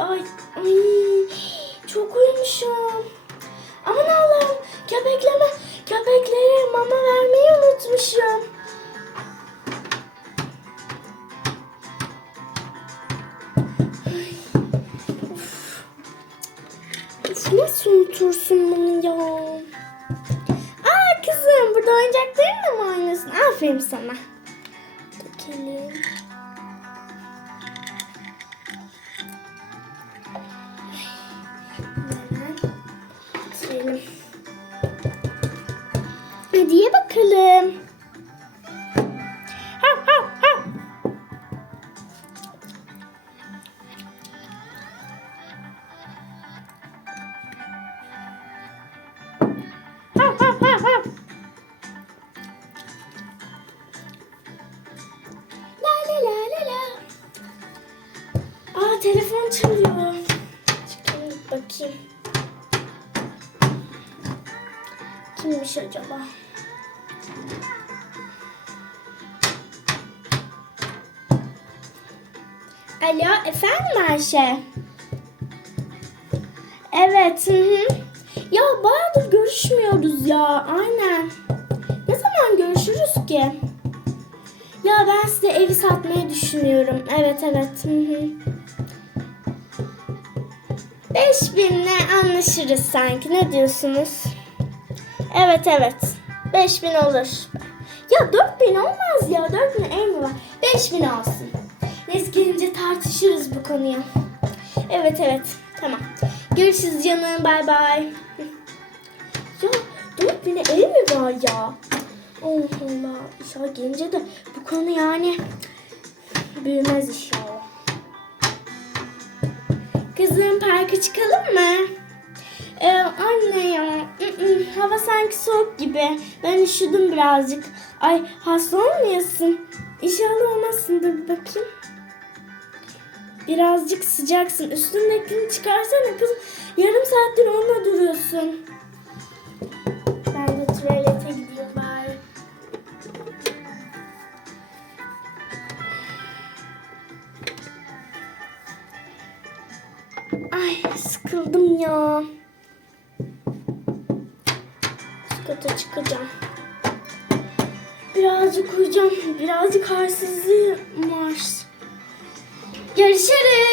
Ay, ay çok uyumuşum. Aman Allah'ım köpekleme, köpeklere mama vermeyi unutmuşum. Nasıl unutursun bunu ya? Aa kızım burada oyuncakların da mı oynuyorsun? Aferin sana. Dökelim. Bitirelim. Hadi ye bakalım. Ha, ha, ha. Ha, ha, ha, ha. La la la la la. Telefon çalıyor. Çıkayım bakayım. Kimmiş acaba? Alo efendim Ayşe. Evet. Hı hı. Ya bayağıdır görüşmüyoruz ya. Aynen. Ne zaman görüşürüz ki? Ya ben size evi satmayı düşünüyorum. Evet evet. Hı hı. 5000'le anlaşırız sanki. Ne diyorsunuz? Evet evet. 5000 olur. Ya 4000 olmaz ya. 4000 ev mi var? 5000 olsun. Neyse gelince tartışırız bu konuyu. Evet evet. Tamam. Görüşürüz canım. Bay bay. Ya 4000 ev mi var ya? Allah Allah. İnşallah gelince de bu konu yani büyümez inşallah. Kızım çıkalım mı? Ee, anne ya ı ı, hava sanki soğuk gibi. Ben üşüdüm birazcık. Ay hasta olmayasın. İnşallah olmazsın. Dur bir bakayım. Birazcık sıcaksın. Üstündekini çıkarsana kız. Yarım saattir onunla duruyorsun. Ay sıkıldım ya. Üst çıkacağım. Birazcık uyuyacağım. Birazcık halsizliğim var. Görüşürüz.